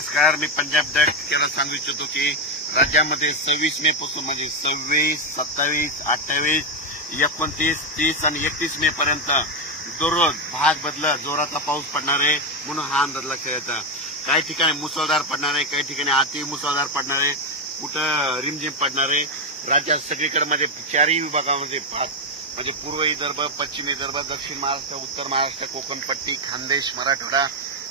नमस्कार. मी पंजाब केला सांगू इच्छितो की राज्यामध्ये 26 मे पासून म्हणजे 26, 27, 28, 29, 30 आणि 31 मे पर्यंत दररोज भाग बदलत जोराचा पाऊस पडणार आहे म्हणून हा अंदाज लक्षात येतो. काही ठिकाणी मुसळधार पडणार आहे, काही ठिकाणी अति मुसळधार पडणार आहे, कुठं रिमझिम पडणार आहे. राज्यात सगळीकडे म्हणजे चारही विभागामध्ये म्हणजे पूर्व विदर्भ, पश्चिम विदर्भ, दक्षिण महाराष्ट्र, उत्तर महाराष्ट्र, कोकणपट्टी, खानदेश, मराठवाडा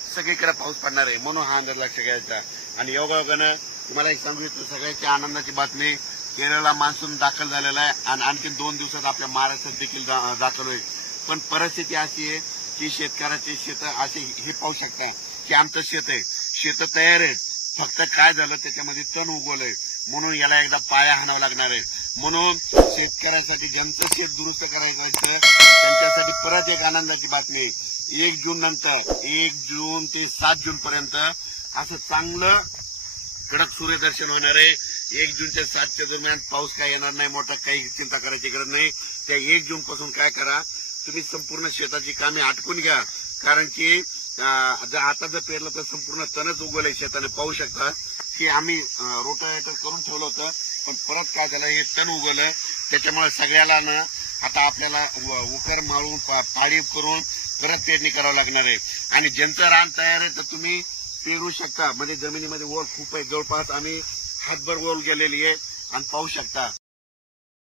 सगळीकडे पाऊस पडणार आहे म्हणून हा अंदाज लक्षात घ्यायचा. आणि योगायोगानं तुम्हाला एक सांगू इच्छितो सगळ्याच्या आनंदाची बातमी, केरळला मान्सून दाखल झालेला आहे आणि आणखी 2 दिवसात आपल्या महाराष्ट्रात देखील दाखल होईल. पण परिस्थिती अशी आहे की शेतकऱ्याचे शेत असे हे पाहू शकता की आमचं शेत आहे, शेत तयार आहेत, फक्त काय झालं त्याच्यामध्ये तण उगवलंय म्हणून याला एकदा पाया हाणावं लागणार आहे. म्हणून शेतकऱ्यासाठी ज्यांचं शेत दुरुस्त करायचं असतं त्यांच्यासाठी परत एक आनंदाची बातमी आहे. 1 जून नंतर 1 जून ते 7 जून पर्यंत असं चांगलं कडक सूर्यदर्शन होणार आहे. 1 जून ते 7 दरम्यान पाऊस काय येणार नाही, मोठा काही चिंता करायची गरज नाही. त्या 1 जून पासून काय करा, तुम्ही संपूर्ण शेताची कामे आटकून घ्या. कारण की आता जर पेरलं तर संपूर्ण तणच उगवलंय शेताने. पाहू शकता की आम्ही रोटावेटर करून ठेवलं होतं पण परत काय झालं, हे तण उगवलं. त्याच्यामुळे सगळ्याला ना आता आपल्याला उकर मारून पाळी करून परत पेरणी करावं लागणार आहे. आणि ज्यांचं रान तयार आहे तर तुम्ही पेरू शकता. म्हणजे जमिनीमध्ये ओल खूप आहे, जवळपास आम्ही हातभर ओल गेलेली आहे आणि पाहू शकता